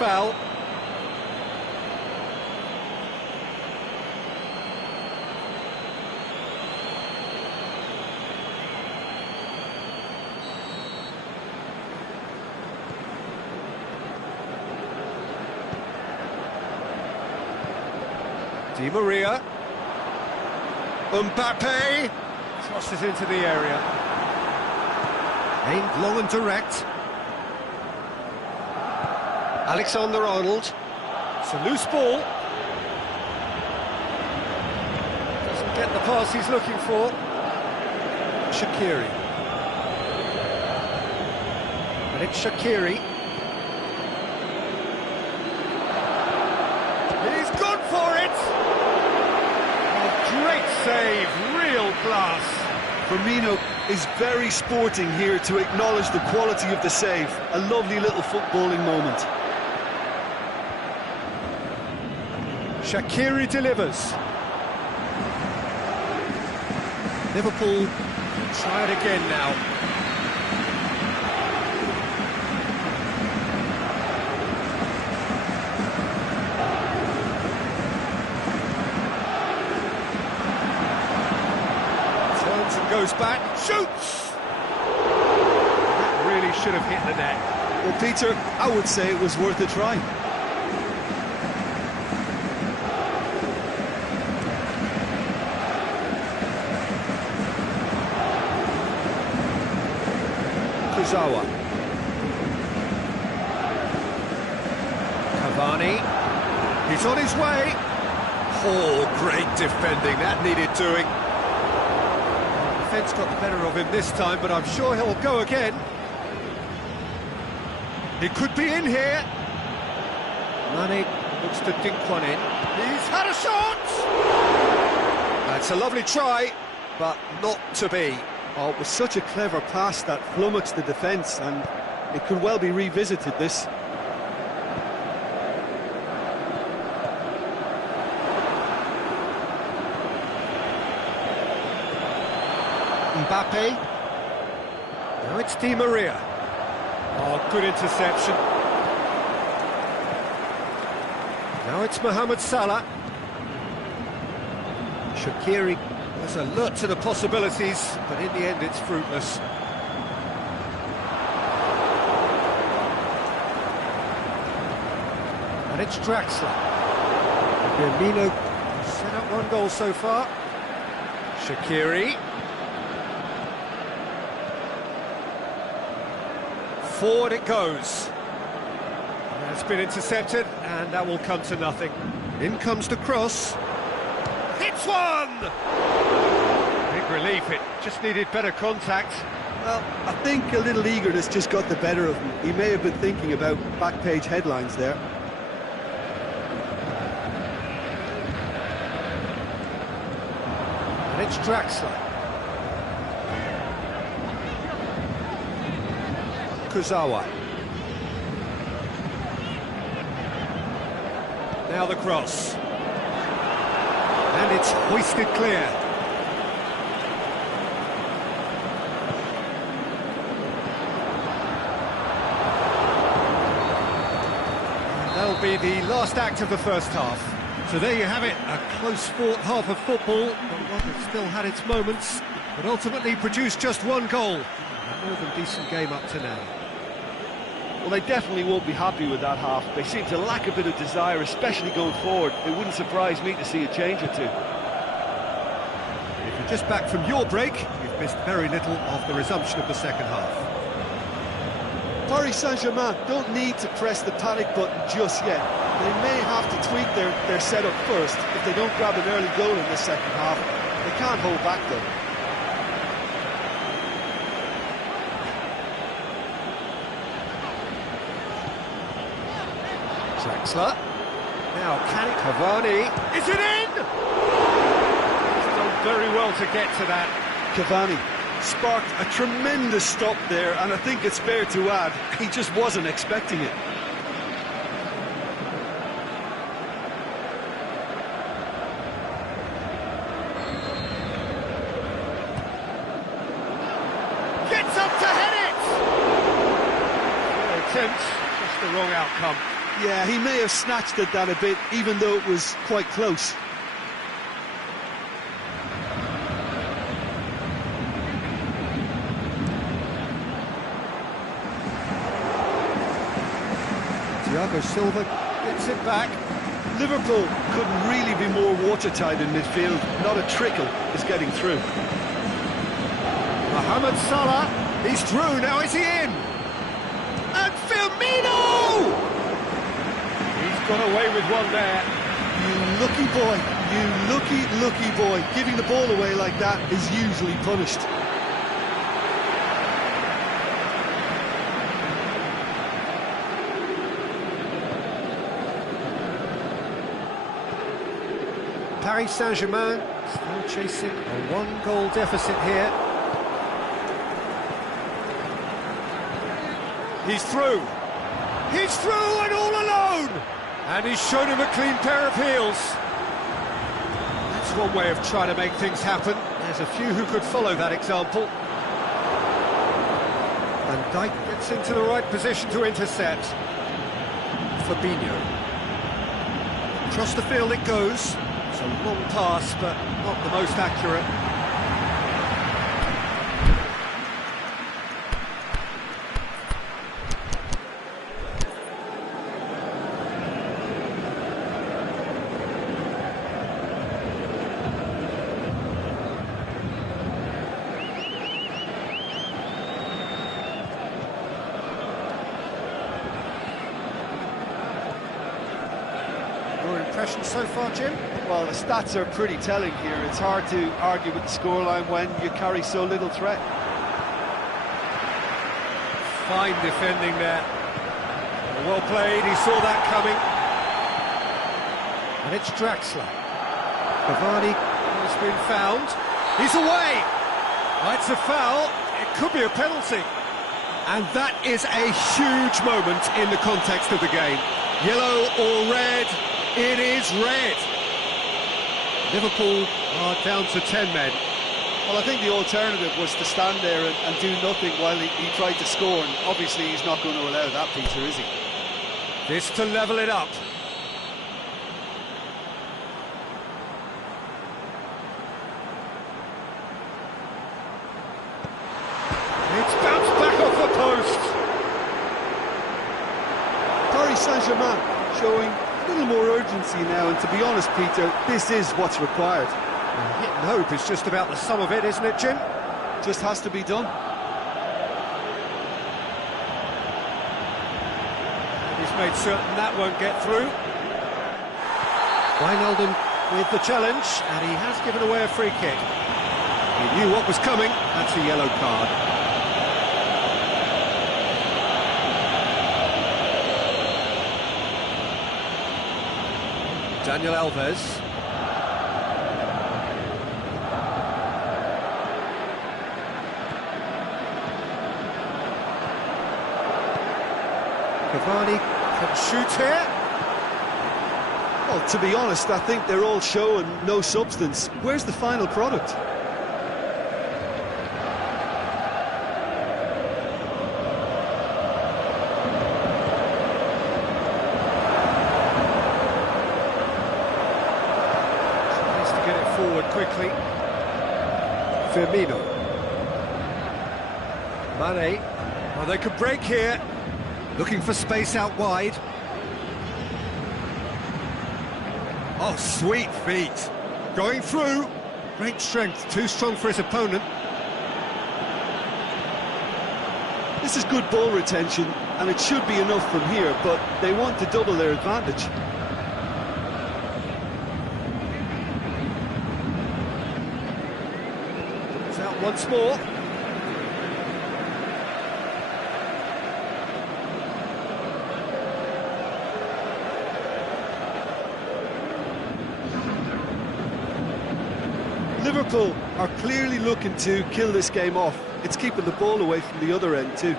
foul. Di Maria. Mbappe crosses into the area. Aimed long and direct. Alexander-Arnold. It's a loose ball. Doesn't get the pass he's looking for. Shaqiri. And it's Shaqiri. He's gone for it! Oh, great save, real class. Firmino is very sporting here to acknowledge the quality of the save. A lovely little footballing moment. Shaqiri delivers. Liverpool try it again now. Turns and goes back, shoots! That really should have hit the net. Well, Peter, I would say it was worth a try. Cavani. He's on his way. Oh, great defending. That needed doing. The defence got the better of him this time, but I'm sure he'll go again. He could be in here. Mane looks to dink one in. He's had a shot! That's a lovely try, but not to be. Oh, it was such a clever pass that flummoxed the defence, and it could well be revisited, this. Mbappe. Now it's Di Maria. Oh, good interception. Now it's Mohamed Salah. Shaqiri was alert to the possibilities, but in the end it's fruitless. And it's Draxler. Firmino set up one goal so far. Shaqiri. Forward it goes. That's been intercepted, and that will come to nothing. In comes the cross. Hits one! Big relief, it just needed better contact. Well, I think a little eagerness just got the better of him. He may have been thinking about back-page headlines there. And it's Draxler. Kurzawa. Now the cross. And it's hoisted clear. And that'll be the last act of the first half. So there you have it, a close-fought half of football, but one that still had its moments, but ultimately produced just one goal. A more than decent game up to now. Well, they definitely won't be happy with that half. They seem to lack a bit of desire, especially going forward. It wouldn't surprise me to see a change or two. If you're just back from your break, you've missed very little of the resumption of the second half. Paris Saint-Germain don't need to press the panic button just yet. They may have to tweak their setup first. If they don't grab an early goal in the second half, they can't hold back though. Draxler. Now, can it? Cavani. Is it in? He's done very well to get to that. Cavani sparked a tremendous stop there, and I think it's fair to add, he just wasn't expecting it. Gets up to head it! Fair attempt, just the wrong outcome. Yeah, he may have snatched at that a bit, even though it was quite close. Thiago Silva gets it back. Liverpool couldn't really be more watertight in midfield. Not a trickle is getting through. Mohamed Salah, he's through, now is he in? And Firmino! He's got away with one there. You lucky boy, you lucky boy. Giving the ball away like that is usually punished. Paris Saint-Germain still chasing a one-goal deficit here. He's through. He's through and all alone! And he's shown him a clean pair of heels. That's one way of trying to make things happen. There's a few who could follow that example. Van Dijk gets into the right position to intercept. Fabinho. Across the field it goes. It's a long pass, but not the most accurate. Your impression so far, Jim? Well, the stats are pretty telling here. It's hard to argue with the scoreline when you carry so little threat. Fine defending there. Well played, he saw that coming. And it's Draxler. Cavani has been found. He's away! That's a foul. It could be a penalty. And that is a huge moment in the context of the game. Yellow or red? It is red. Liverpool are down to 10 men. Well, I think the alternative was to stand there and do nothing while he tried to score, and obviously he's not going to allow that, Peter, is he? This to level it up. It's bounced back off the post. Paris Saint-Germain showing a little more urgency now, and to be honest, Peter, this is what's required. Hit and hope is just about the sum of it, isn't it, Jim? Just has to be done. He's made certain that won't get through. Wijnaldum with the challenge, and he has given away a free kick. He knew what was coming. That's a yellow card. Daniel Alves. Cavani can shoot here. Well, to be honest, I think they're all showing no substance. Where's the final product? Needs to get it forward quickly. Firmino. Mane. Oh, they could break here. Looking for space out wide. Oh, sweet feet. Going through. Great strength, too strong for his opponent. This is good ball retention, and it should be enough from here, but they want to double their advantage. It's out once more. Liverpool are clearly looking to kill this game off. It's keeping the ball away from the other end too.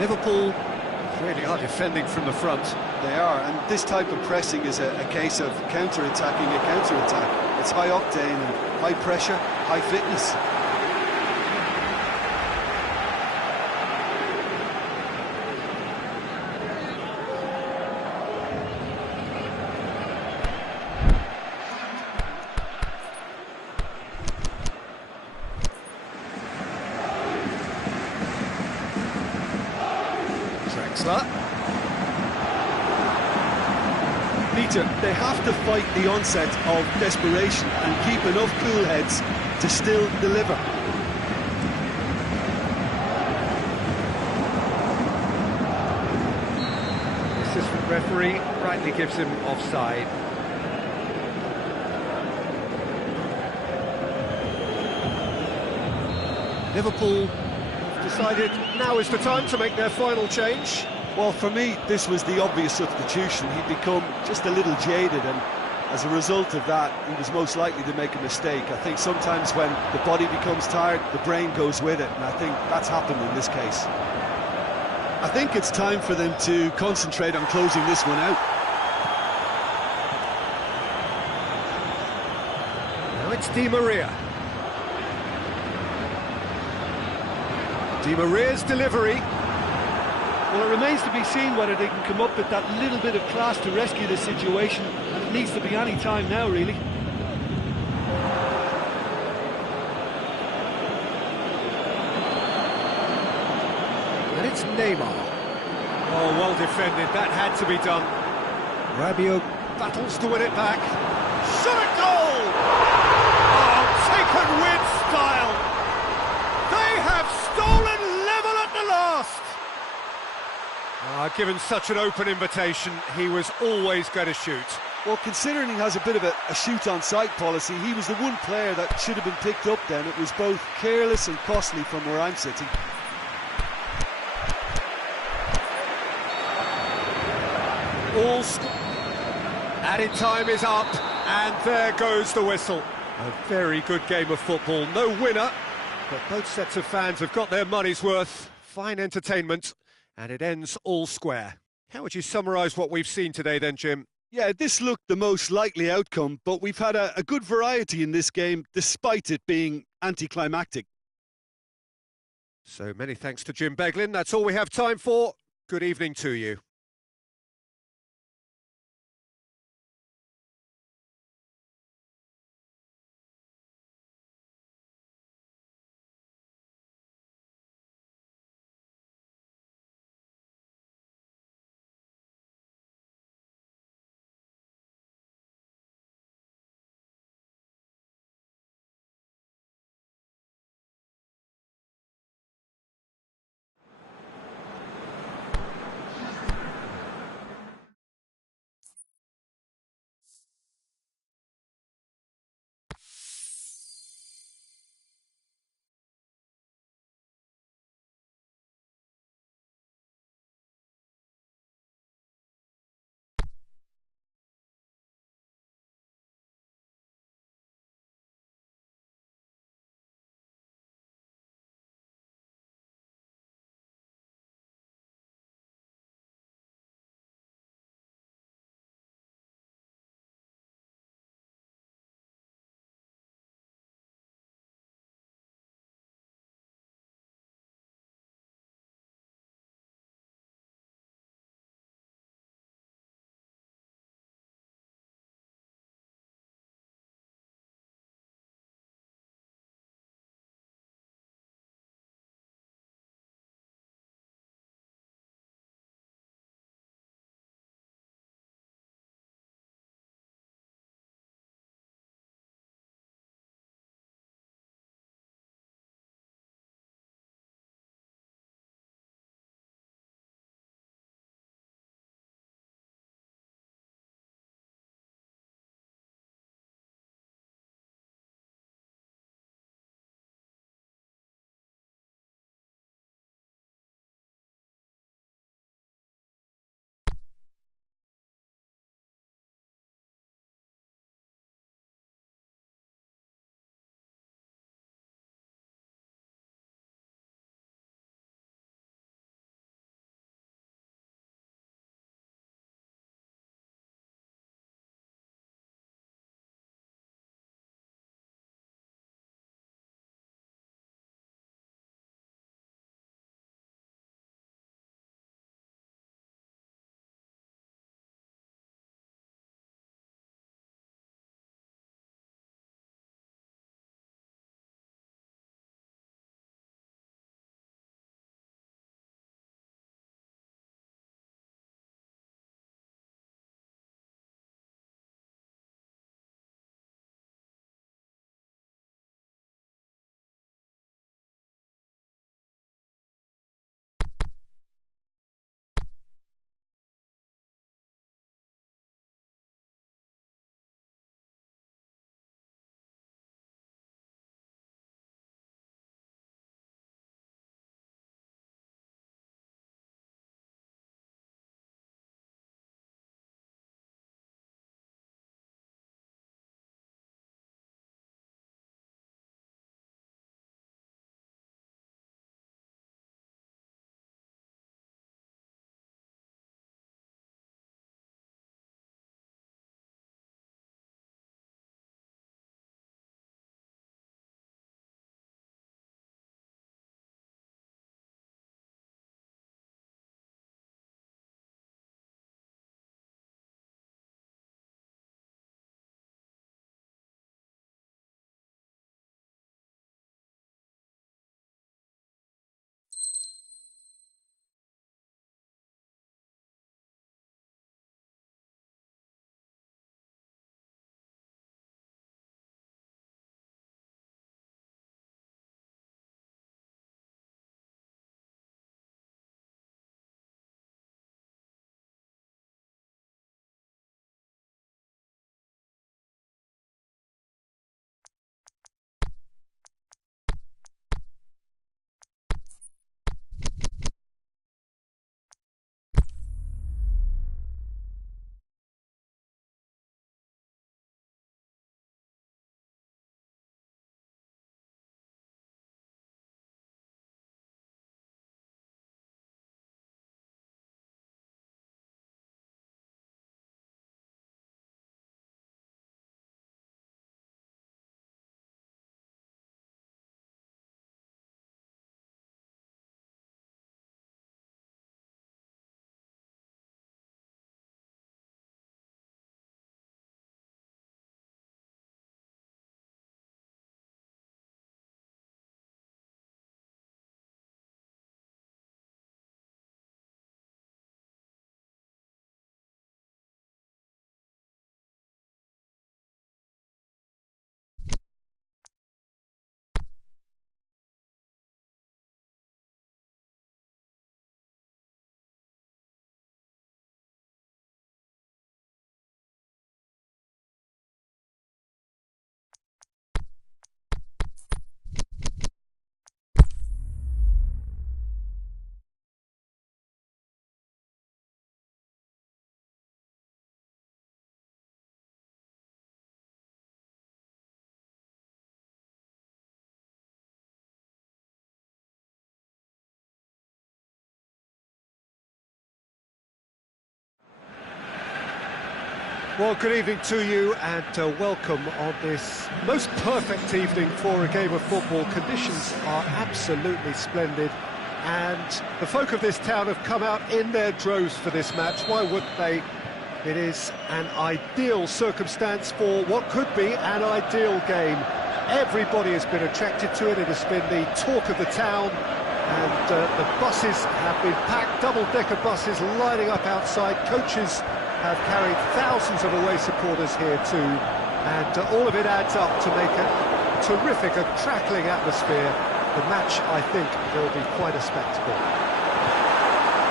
Liverpool really are defending from the front. They are, and this type of pressing is a case of counter-attacking a counter-attack. It's high octane and high pressure. high fitness. Peter, they have to fight the onset of desperation and keep enough cool heads to still deliver. The assistant referee rightly gives him offside. Liverpool have decided now is the time to make their final change. Well, for me, this was the obvious substitution. He'd become just a little jaded, and as a result of that, he was most likely to make a mistake. I think sometimes when the body becomes tired, the brain goes with it, and I think that's happened in this case. I think it's time for them to concentrate on closing this one out. Now it's Di Maria. Di Maria's delivery. Well, it remains to be seen whether they can come up with that little bit of class to rescue the situation, and it needs to be any time now, really. And it's Neymar. Oh, well defended, that had to be done. Rabiot battles to win it back. Shot at goal! Oh, taken with style! They have stolen level at the last! Given such an open invitation, he was always going to shoot. Well, considering he has a bit of a shoot-on-sight policy, he was the one player that should have been picked up then. It was both careless and costly from where I'm sitting. Added time is up, and there goes the whistle. A very good game of football. No winner, but both sets of fans have got their money's worth. Fine entertainment. And it ends all square. How would you summarise what we've seen today then, Jim? Yeah, this looked the most likely outcome, but we've had a good variety in this game, despite it being anticlimactic. So many thanks to Jim Beglin. That's all we have time for. Good evening to you. Well, good evening to you and welcome on this most perfect evening for a game of football. Conditions are absolutely splendid and the folk of this town have come out in their droves for this match. Why wouldn't they? It is an ideal circumstance for what could be an ideal game. Everybody has been attracted to it. It has been the talk of the town, and the buses have been packed, double-decker buses lining up outside. Coaches have carried thousands of away supporters here too, and all of it adds up to make a terrific, a crackling atmosphere. The match, I think, will be quite a spectacle.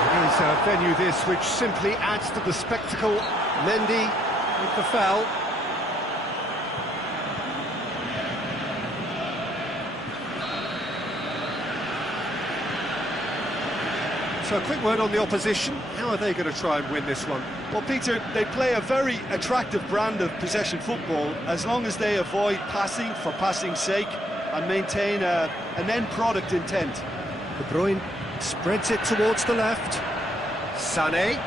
It is a venue this which simply adds to the spectacle. Mendy with the foul. So a quick word on the opposition. How are they going to try and win this one? Well, Peter, they play a very attractive brand of possession football as long as they avoid passing for passing's sake and maintain an end product intent. De Bruyne spreads it towards the left. Sané.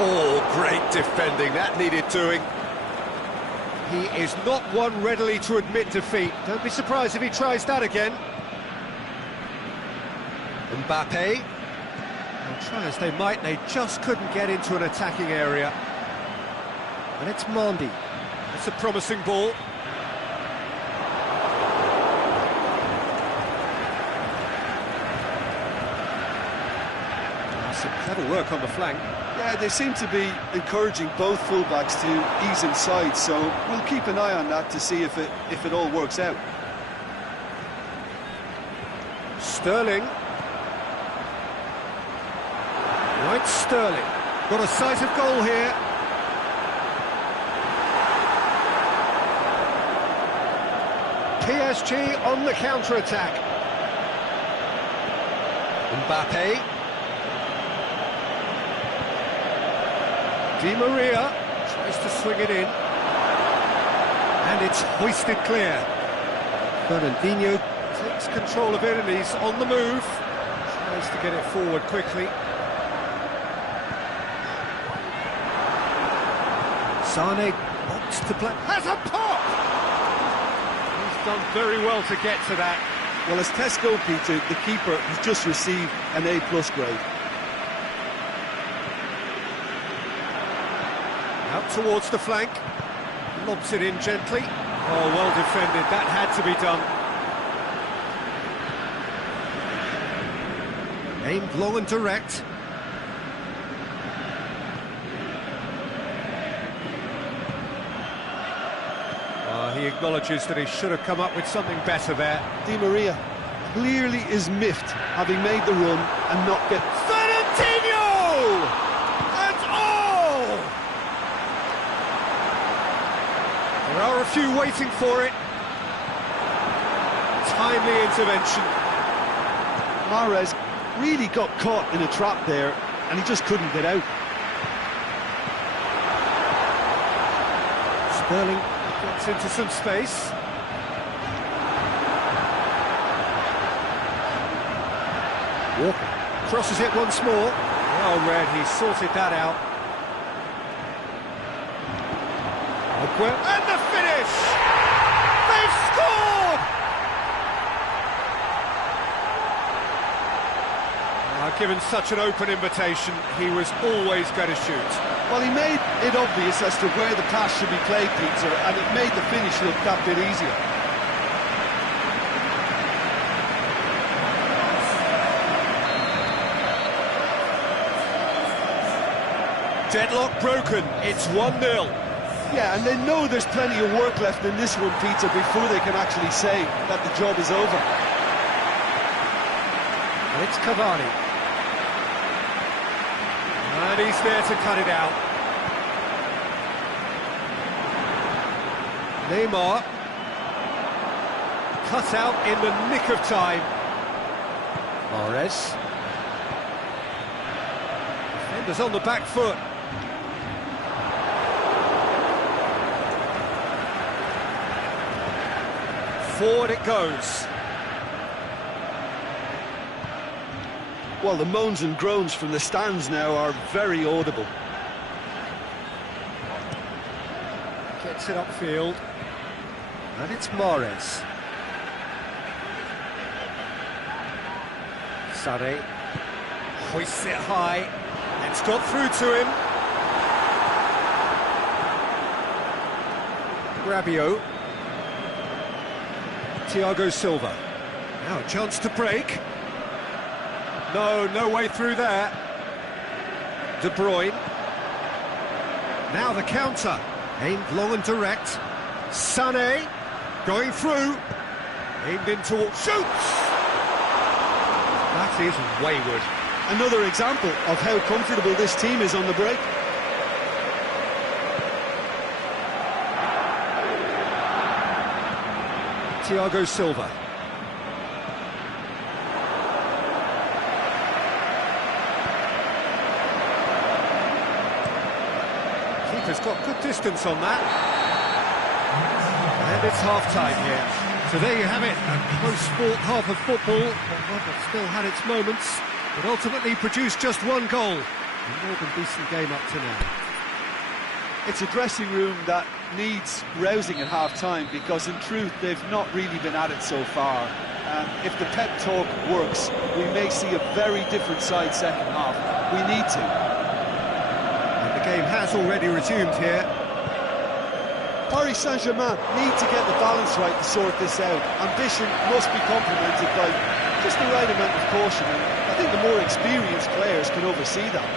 Oh, great defending, that needed doing. He is not one readily to admit defeat. Don't be surprised if he tries that again. Mbappe. Well, try as they might, they just couldn't get into an attacking area. And it's Mendy. It's a promising ball. Some clever work on the flank. Yeah, they seem to be encouraging both fullbacks to ease inside, so we'll keep an eye on that to see if it all works out. Sterling. Right, Sterling. Got a sight of goal here. PSG on the counter-attack. Mbappe. Di Maria tries to swing it in. And it's hoisted clear. Fernandinho takes control of it and he's on the move. Tries to get it forward quickly. Sané wants to play. Has a pop! He's done very well to get to that. Well, as tests go, Peter, the keeper has just received an A+ grade. Out towards the flank. Lobs it in gently. Oh, well defended. That had to be done. Aimed long and direct. He acknowledges that he should have come up with something better there. Di Maria clearly is miffed, having made the run and not get... Fernandinho! And all! There are a few waiting for it. Timely intervention. Mahrez really got caught in a trap there, and he just couldn't get out. Sterling gets into some space. Walker crosses it once more. Well read, he sorted that out. And the finish! They've scored! Given such an open invitation, he was always going to shoot. Well, he made it obvious as to where the pass should be played, Peter, and it made the finish look that bit easier. Deadlock broken, it's 1-0. Yeah, and they know there's plenty of work left in this one, Peter, before they can actually say that the job is over. And it's Cavani. And he's there to cut it out. Neymar. Cut out in the nick of time. Mahrez. Defenders on the back foot. Forward it goes. Well, the moans and groans from the stands now are very audible. Gets it upfield. And it's Mahrez. Sané hoists it high. It's got through to him. Rabiot. Thiago Silva. Now a chance to break. No way through there. De Bruyne. Now the counter. Aimed long and direct. Sané going through. Aimed in towards. Shoots! That is wayward. Another example of how comfortable this team is on the break. Thiago Silva. Keeper's got good distance on that. And it's half-time here. So there you have it, a close sport half of football, but one that still had its moments, but ultimately produced just one goal. A more than decent game up to now. It's a dressing room that needs rousing at half-time, because in truth they've not really been at it so far. If the pep talk works, we may see a very different side second half. We need to. And the game has already resumed here. Paris Saint-Germain need to get the balance right to sort this out. Ambition must be complemented by just the right amount of caution, and I think the more experienced players can oversee that.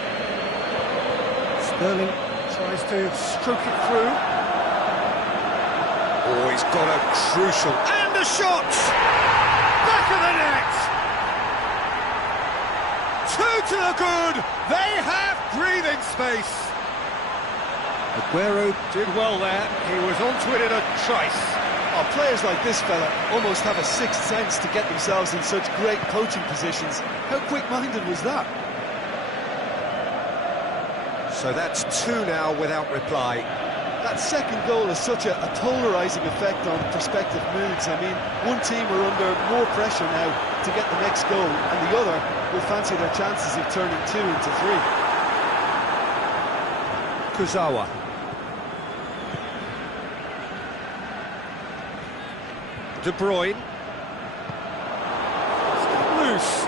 Sterling tries to stroke it through. Oh, he's got a crucial... And a shot! Back of the net! Two to the good! They have breathing space! Aguero did well there. He was onto it in a trice. Oh, players like this fella almost have a sixth sense to get themselves in such great coaching positions. How quick-minded was that? So that's two now without reply. That second goal has such a polarising effect on prospective moods. I mean, one team are under more pressure now to get the next goal, and the other will fancy their chances of turning 2 into 3. Kurzawa. De Bruyne. Loose.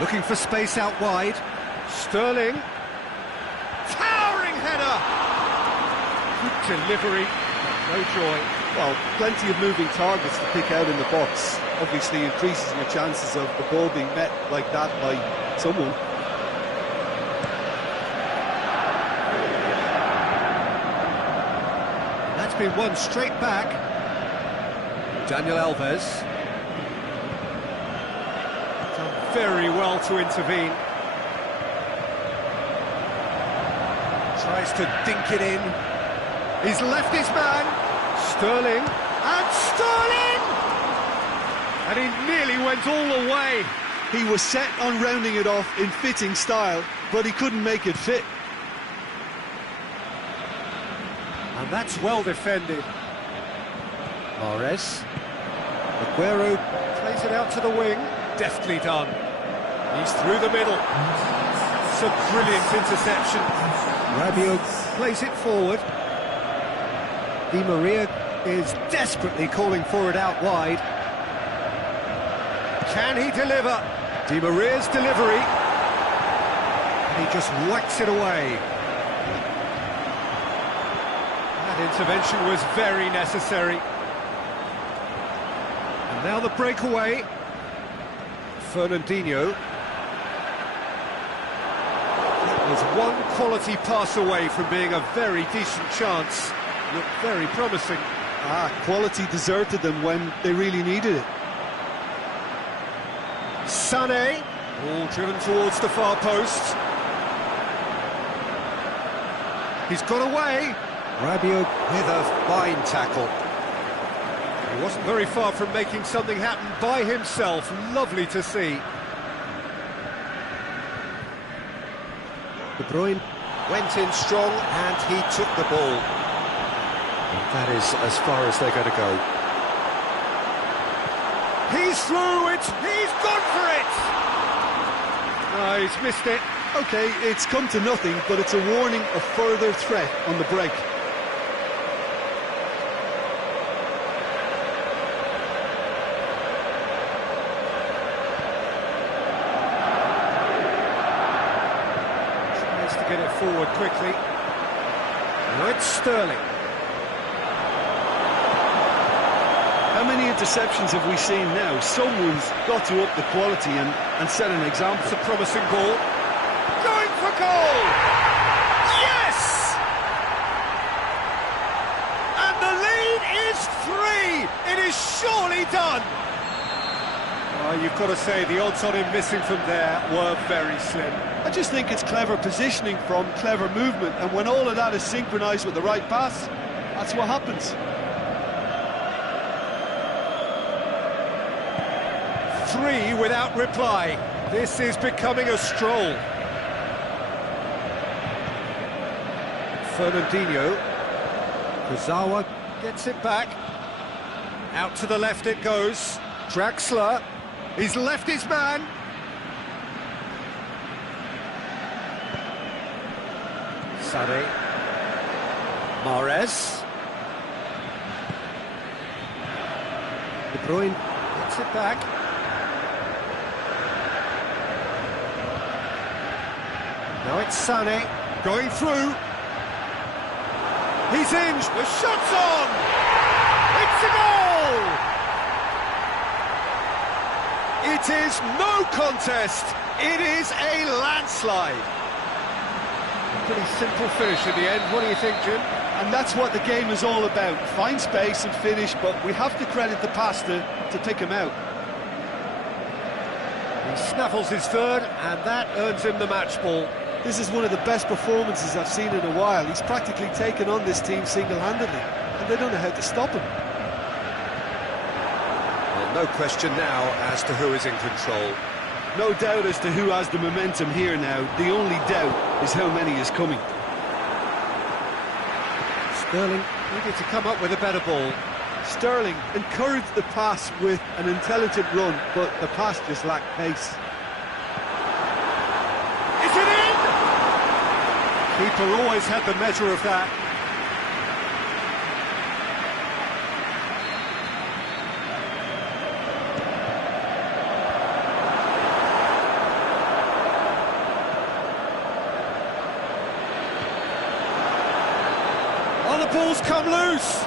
Looking for space out wide. Sterling. Towering header! Good delivery. No joy. Well, plenty of moving targets to pick out in the box. Obviously increases your chances of the ball being met like that by someone. That's been won straight back. Daniel Alves. Done very well to intervene. Tries to dink it in. He's left his man. Sterling. And Sterling! And he nearly went all the way. He was set on rounding it off in fitting style, but he couldn't make it fit. And that's well defended. Mahrez. Aguero plays it out to the wing. Deftly done. He's through the middle. It's a brilliant interception. Rabiot plays it forward. Di Maria is desperately calling for it out wide. Can he deliver? Di Maria's delivery. And he just whacks it away. That intervention was very necessary. And now the breakaway. Fernandinho. That was one quality pass away from being a very decent chance. Looked very promising. Quality deserted them when they really needed it. Sané, all driven towards the far post. He's got away. Rabiot with a fine tackle. He wasn't very far from making something happen by himself. Lovely to see. De Bruyne went in strong and he took the ball. That is as far as they're going to go. He's through it! He's gone for it! No, he's missed it. OK, it's come to nothing, but it's a warning of further threat on the break. forward quickly. Now it's Sterling. How many interceptions have we seen now? Someone's got to up the quality and set an example. It's a promising ball. Going for goal! Yes! And the lead is 3! It is surely done! Well, you've got to say the odds on him missing from there were very slim. I just think it's clever positioning from clever movement, and when all of that is synchronised with the right pass, that's what happens. 3 without reply. This is becoming a stroll. Fernandinho. Kurzawa gets it back. Out to the left it goes. Draxler. He's left his man. Sané. Mahrez. De Bruyne gets it back. Now it's Sané, going through. He's in, the shot's on! It's a goal! It is no contest, it is a landslide. A pretty simple finish in the end, what do you think, Jim? And that's what the game is all about, find space and finish, but we have to credit the pass to pick him out. He snaffles his third, and that earns him the match ball. This is one of the best performances I've seen in a while. He's practically taken on this team single-handedly, and they don't know how to stop him. Well, no question now as to who is in control. No doubt as to who has the momentum here now. The only doubt is how many is coming. Sterling needed to come up with a better ball. Sterling encouraged the pass with an intelligent run, but the pass just lacked pace. Is it in? Keeper always had the measure of that. Oh, the ball's come loose.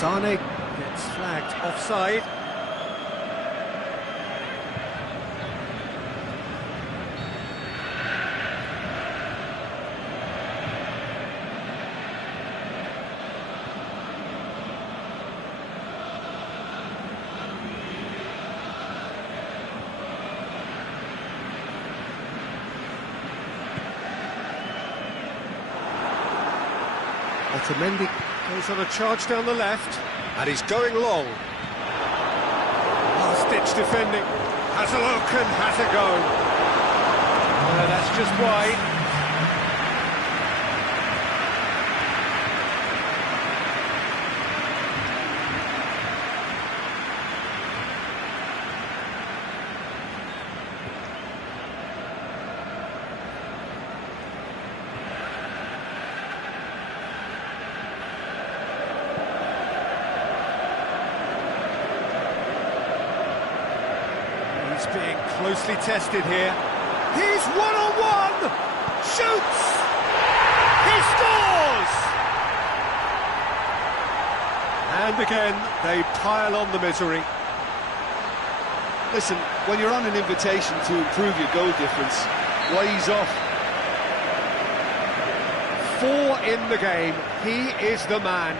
Sané gets flagged offside. Otamendi goes on a charge down the left, and he's going long. Last-ditch defending. Has a look and has a go. That's just wide. He's being closely tested here. He's one-on-one! Shoots! He scores! And again, they pile on the misery. Listen, when you're on an invitation to improve your goal difference, why ease off? 4 in the game. He is the man.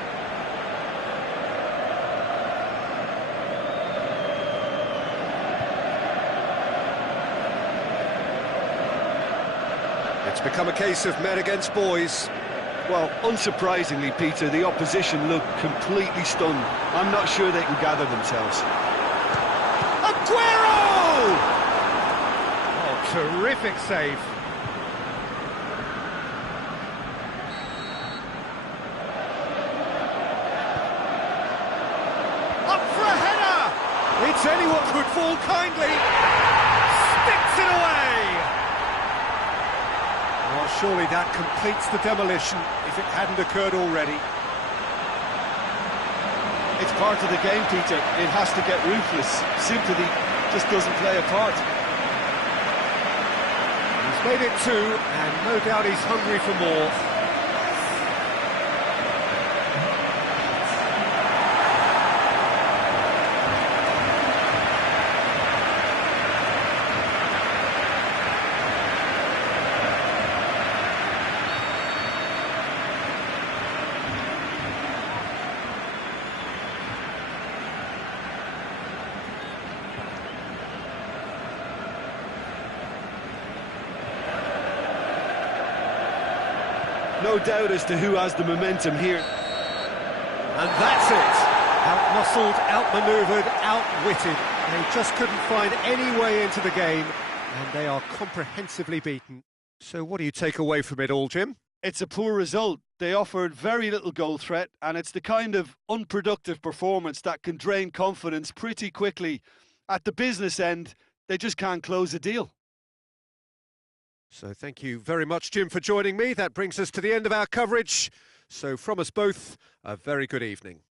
It's become a case of men against boys. Well, unsurprisingly, Peter, the opposition look completely stunned. I'm not sure they can gather themselves. Aguero! Oh, terrific save. Up for a header! It's anyone could fall kindly. Sticks it away! Well, surely that completes the demolition if it hadn't occurred already. It's part of the game, Peter. It has to get ruthless. Sympathy just doesn't play a part. He's made it two, and no doubt he's hungry for more. No doubt as to who has the momentum here. And that's it. Out-muscled, out-manoeuvred, outwitted. They just couldn't find any way into the game, and they are comprehensively beaten. So what do you take away from it all, Jim? It's a poor result. They offered very little goal threat, and it's the kind of unproductive performance that can drain confidence pretty quickly. At the business end, they just can't close a deal. So thank you very much, Jim, for joining me. That brings us to the end of our coverage. So from us both, a very good evening.